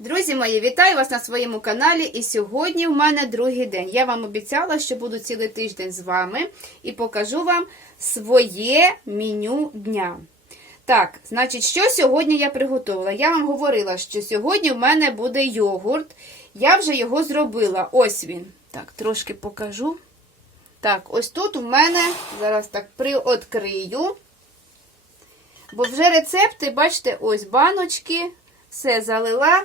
Друзі мої, вітаю вас на своєму каналі. І сьогодні в мене другий день. Я вам обіцяла, що буду цілий тиждень з вами і покажу вам своє меню дня. Так, значить, що сьогодні я приготувала? Я вам говорила, що сьогодні в мене буде йогурт. Я вже його зробила. Ось він. Так, трошки покажу. Так, ось тут у мене, зараз так приоткрию. Бо вже рецепти, бачите, ось баночки, все залила,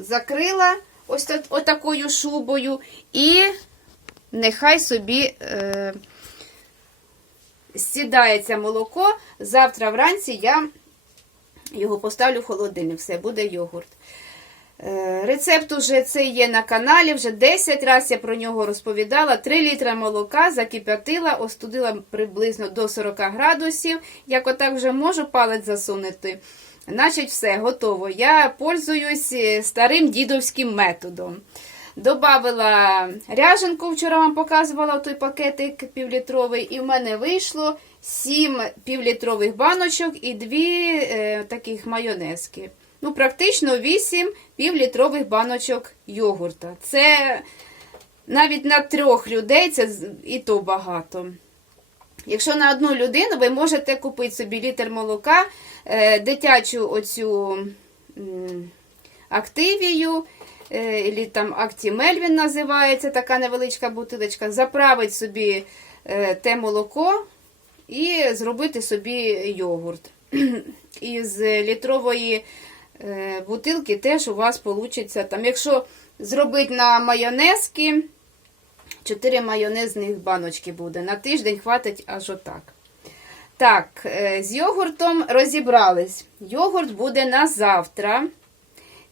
закрила ось отакою шубою, і нехай собі е, сідається молоко. Завтра вранці я його поставлю в холодильник, все, буде йогурт. Е, Рецепт уже це є на каналі, вже 10 разів я про нього розповідала. 3 літра молока закип'ятила, остудила приблизно до 40 градусів. Як отак вже можу палець засунути. Значить, все, готово. Я пользуюсь е, старим дідовським методом. Добавила ряженку, вчора вам показувала той пакетик півлітровий, і в мене вийшло 7 півлітрових баночок і 2 е, таких майонезки. Ну, практично 8 півлітрових баночок йогурта. Це навіть на трьох людей це і то багато. Якщо на одну людину ви можете купити собі літр молока, е, дитячу оцю активію, е, ілі там Актімель він називається, така невеличка бутилочка, заправити собі е, те молоко і зробити собі йогурт. Із літрової бутилки теж у вас вийде. Там, якщо зробити на майонезки, 4 майонезних баночки буде. На тиждень хватить аж отак. Так, е, з йогуртом розібрались. Йогурт буде на завтра.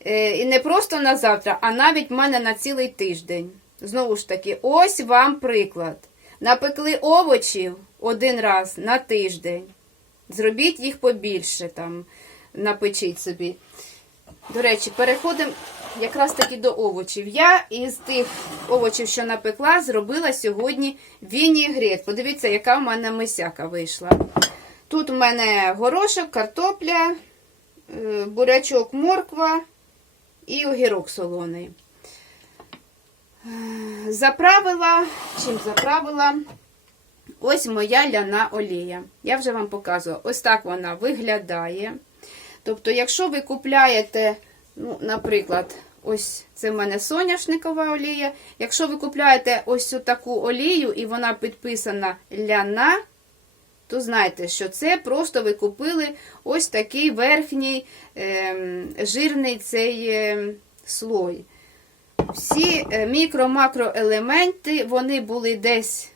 Е, І не просто на завтра, а навіть в мене на цілий тиждень. Знову ж таки, ось вам приклад. Напекли овочів один раз на тиждень. Зробіть їх побільше, там, напечіть собі. До речі, переходимо якраз таки до овочів. Я із тих овочів, що напекла, зробила сьогодні вінігрет. Подивіться, яка в мене мисяка вийшла. Тут у мене горошок, картопля, е, бурячок, морква і огірок солоний. Е, Заправила, чим заправила? Ось моя ляна олія. Я вже вам показувала. Ось так вона виглядає. Тобто, якщо ви купляєте, ну, наприклад, ось це в мене соняшникова олія. Якщо ви купляєте ось таку олію і вона підписана ляна, то знайте, що це просто ви купили ось такий верхній ем, жирний цей ем, слой. Всі е, мікро-макроелементи, вони були десь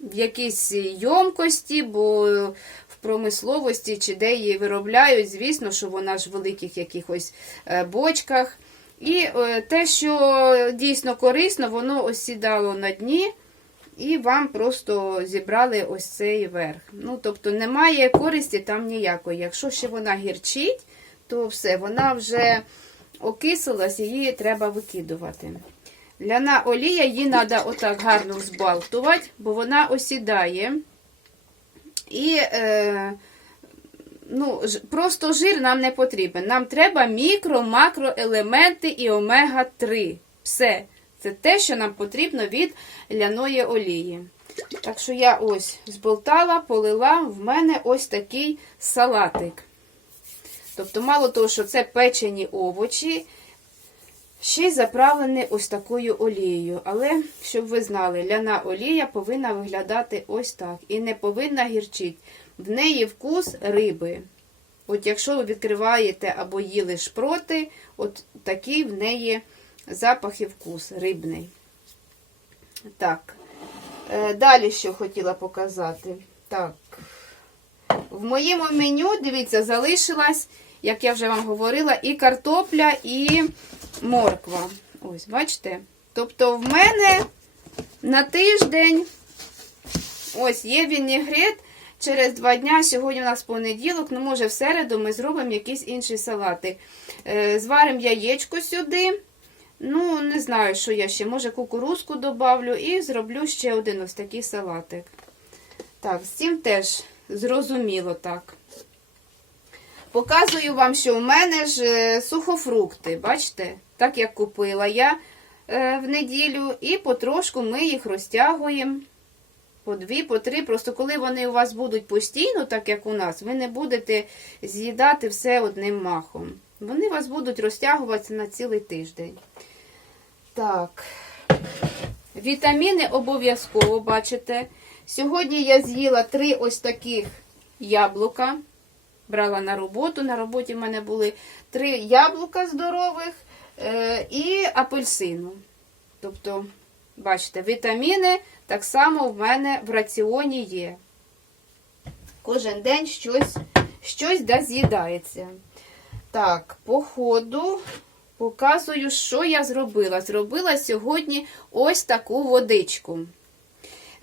в якійсь йомкості, бо промисловості чи де її виробляють, звісно, що вона ж в великих якихось е, бочках. І е, те, що дійсно корисно, воно осідало на дні. І вам просто зібрали ось цей верх. Ну, тобто немає користі там ніякої. Якщо ще вона гірчить, то все, вона вже окисилась, її треба викидувати. Ляна олія, її треба отак гарно взбалтувати, бо вона осідає. І е, ну, просто жир нам не потрібен. Нам треба мікро-макроелементи і омега-3. Все. Це те, що нам потрібно від ляної олії. Так що я ось зболтала, полила, в мене ось такий салатик. Тобто, мало того, що це печені овочі, ще й заправлений ось такою олією. Але, щоб ви знали, ляна олія повинна виглядати ось так. І не повинна гірчити. В неї вкус риби. От якщо ви відкриваєте або їли шпроти, от такий в неї запах і вкус рибний. Так. Е, Далі що хотіла показати. Так. В моєму меню, дивіться, залишилась, як я вже вам говорила, і картопля, і морква. Ось, бачите? Тобто, в мене на тиждень ось є вінігрет. Через два дня, сьогодні у нас понеділок, ну, може, в середу ми зробимо якийсь інший салатик. Е, зваримо яєчко сюди. Ну, не знаю, що я ще. Може, кукурузку добавлю і зроблю ще один ось такий салатик. Так, з цим теж зрозуміло так. Показую вам, що в мене ж е, сухофрукти. Бачите? Так як купила я е, в неділю, і потрошку ми їх розтягуємо. По дві, по три. Просто коли вони у вас будуть постійно, так як у нас, ви не будете з'їдати все одним махом. Вони вас будуть розтягуватися на цілий тиждень. Так. Вітаміни обов'язково бачите. Сьогодні я з'їла три ось таких яблука. Брала на роботу. На роботі в мене були три яблука здорових е, і апельсину. Тобто, бачите, вітаміни так само в мене в раціоні є. Кожен день щось, щось да з'їдається. Так, по ходу показую, що я зробила. Зробила сьогодні ось таку водичку.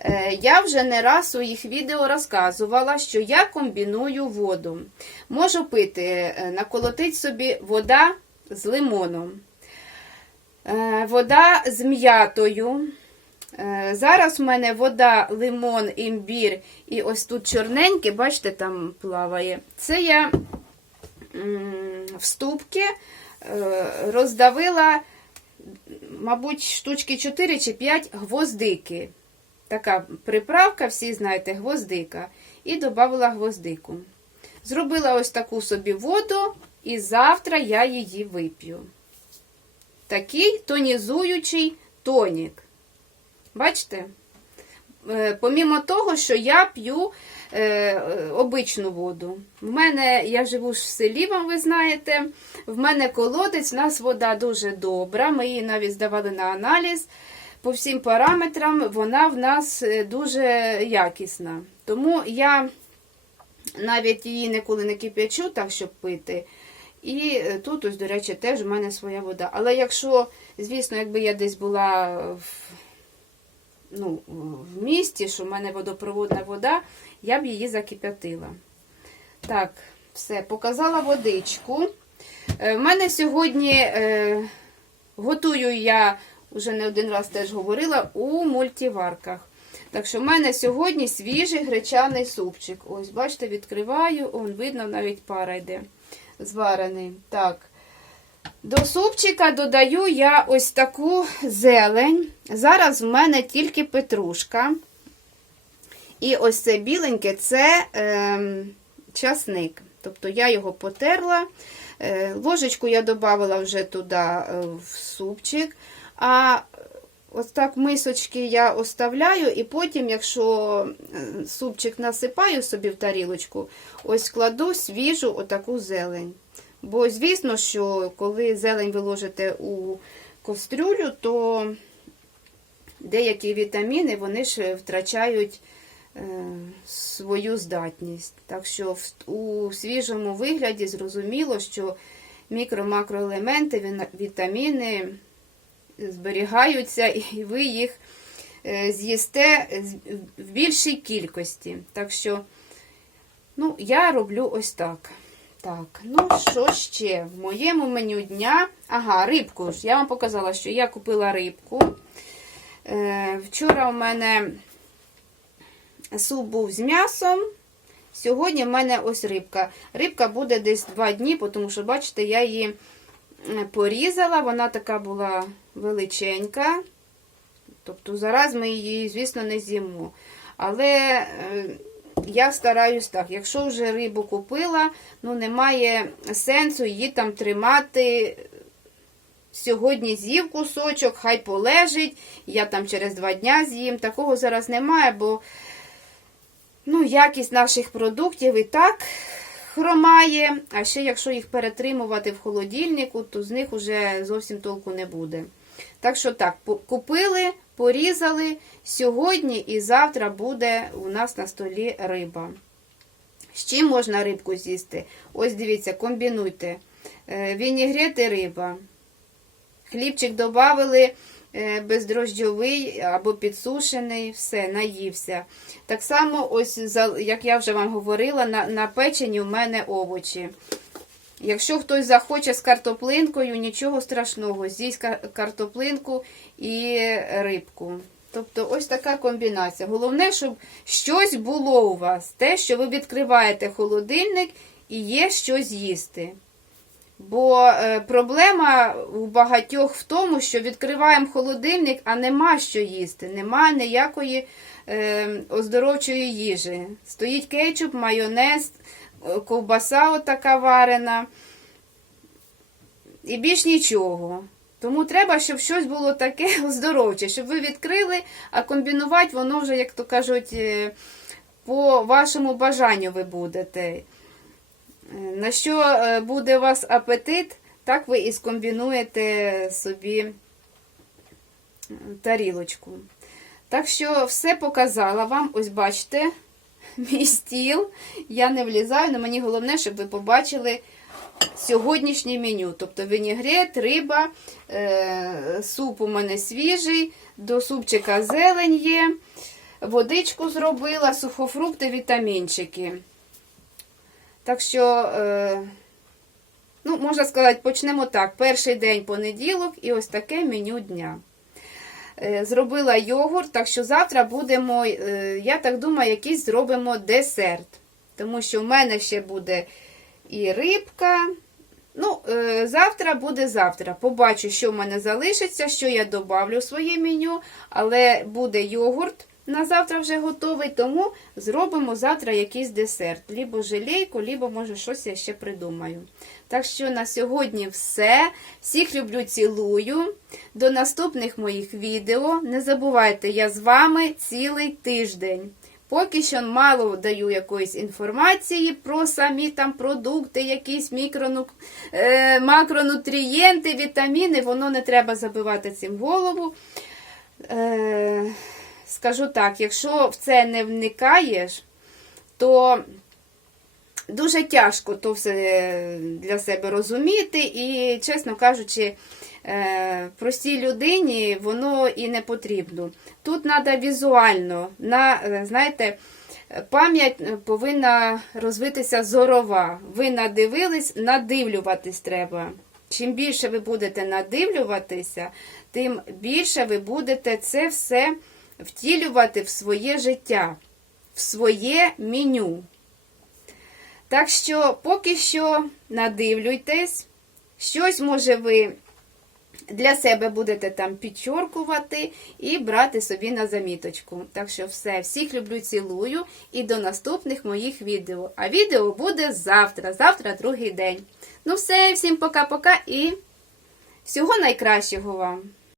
Е, Я вже не раз у своїх відео розказувала, що я комбіную воду. Можу пити, е, наколотить собі вода з лимоном, е, вода з м'ятою. Зараз в мене вода, лимон, імбір і ось тут чорненьке, бачите, там плаває. Це я м, в ступки е, роздавила, мабуть, штучки 4 чи 5 гвоздики. Така приправка, всі знаєте, гвоздика. І додала гвоздику. Зробила ось таку собі воду, і завтра я її вип'ю. Такий тонізуючий тонік. Бачите? Е, Помімо того, що я п'ю е, обичну воду. В мене, я живу в селі, вам ви знаєте, в мене колодець, в нас вода дуже добра, ми її навіть здавали на аналіз. По всім параметрам вона в нас е, дуже якісна. Тому я навіть її ніколи не кип'ячу, так, щоб пити. І е, тут, ось, до речі, теж в мене своя вода. Але якщо, звісно, якби я десь була в, ну, в місті, що в мене водопроводна вода, я б її закип'ятила. Так, все, показала водичку. Е, В мене сьогодні е, готую я, вже не один раз теж говорила, у мультиварках. Так що в мене сьогодні свіжий гречаний супчик. Ось, бачите, відкриваю, он видно, навіть пара йде зварений. Так. До супчика додаю я ось таку зелень. Зараз в мене тільки петрушка. І ось це біленьке це е, часник. Тобто я його потерла. Е, ложечку я додавала вже туди е, в супчик. А ось так мисочки я оставляю, і потім, якщо е, супчик насипаю собі в тарілочку, ось кладу свіжу отаку зелень. Бо, звісно, що коли зелень ви ложите у кастрюлю, то деякі вітаміни вони ж втрачають е, свою здатність. Так що у свіжому вигляді зрозуміло, що мікро-макроелементи, вітаміни зберігаються, і ви їх е, з'їсте в більшій кількості. Так що, ну, я роблю ось так. Так, ну що ще? В моєму меню дня. Ага, рибку ж. Я вам показала, що я купила рибку. Е, вчора у мене суп був з м'ясом. Сьогодні в мене ось рибка. Рибка буде десь два дні, тому що, бачите, я її порізала, вона така була величенька. Тобто зараз ми її, звісно, не з'їмо. Але е, я стараюсь так, якщо вже рибу купила, ну немає сенсу її там тримати. Сьогодні з'їв кусочок, хай полежить, я там через два дня з'їм. Такого зараз немає, бо ну, якість наших продуктів і так хромає. А ще якщо їх перетримувати в холодильнику, то з них вже зовсім толку не буде. Так що так, купили, порізали. Сьогодні і завтра буде у нас на столі риба. З чим можна рибку з'їсти? Ось дивіться, комбінуйте. Е, Вінігрет і риба. Хлібчик додали бездрожджовий або підсушений, все, наївся. Так само, ось, як я вже вам говорила, на, на печені в мене овочі. Якщо хтось захоче з картоплинкою, нічого страшного, з'їсть картоплинку і рибку. Тобто ось така комбінація. Головне, щоб щось було у вас. Те, що ви відкриваєте холодильник і є що з'їсти. Бо е, проблема у багатьох в тому, що відкриваємо холодильник, а нема що їсти, нема ніякої е, оздоровчої їжі. Стоїть кетчуп, майонез, е, ковбаса отака варена і більш нічого. Тому треба, щоб щось було таке оздоровче, щоб ви відкрили, а комбінувати воно вже, як то кажуть, по вашому бажанню ви будете. На що е, буде у вас апетит, так ви і скомбінуєте собі е, тарілочку. Так що все показала вам. Ось бачите, мій стіл. Я не влізаю, але мені головне, щоб ви побачили сьогоднішнє меню. Тобто вінігрет, риба, е, суп у мене свіжий, до супчика зелень є, водичку зробила, сухофрукти, вітамінчики. Так що, е, ну, можна сказати, почнемо так. Перший день понеділок і ось таке меню дня. Е, Зробила йогурт, так що завтра будемо, е, я так думаю, якийсь зробимо десерт. Тому що в мене ще буде і рибка. Ну, завтра буде завтра. Побачу, що в мене залишиться, що я добавлю в своє меню, але буде йогурт на завтра вже готовий, тому зробимо завтра якийсь десерт. Лібо желейку, лібо, може, щось я ще придумаю. Так що на сьогодні все. Всіх люблю, цілую. До наступних моїх відео. Не забувайте, я з вами цілий тиждень. Поки що мало даю якоїсь інформації про самі там продукти, якісь мікрону... е, макронутрієнти, вітаміни, воно не треба забивати цим голову. Е, скажу так, якщо в це не вникаєш, то дуже тяжко то все для себе розуміти, і, чесно кажучи, е, простій людині воно і не потрібно. Тут треба візуально, на, е, знаєте, пам'ять повинна розвитися зорова. Ви надивились, надивлюватись треба. Чим більше ви будете надивлюватися, тим більше ви будете це все втілювати в своє життя, в своє меню. Так що поки що надивлюйтесь, щось може ви для себе будете там підчоркувати і брати собі на заміточку. Так що все, всіх люблю, цілую і до наступних моїх відео. А відео буде завтра, завтра другий день. Ну все, всім пока-пока і всього найкращого вам!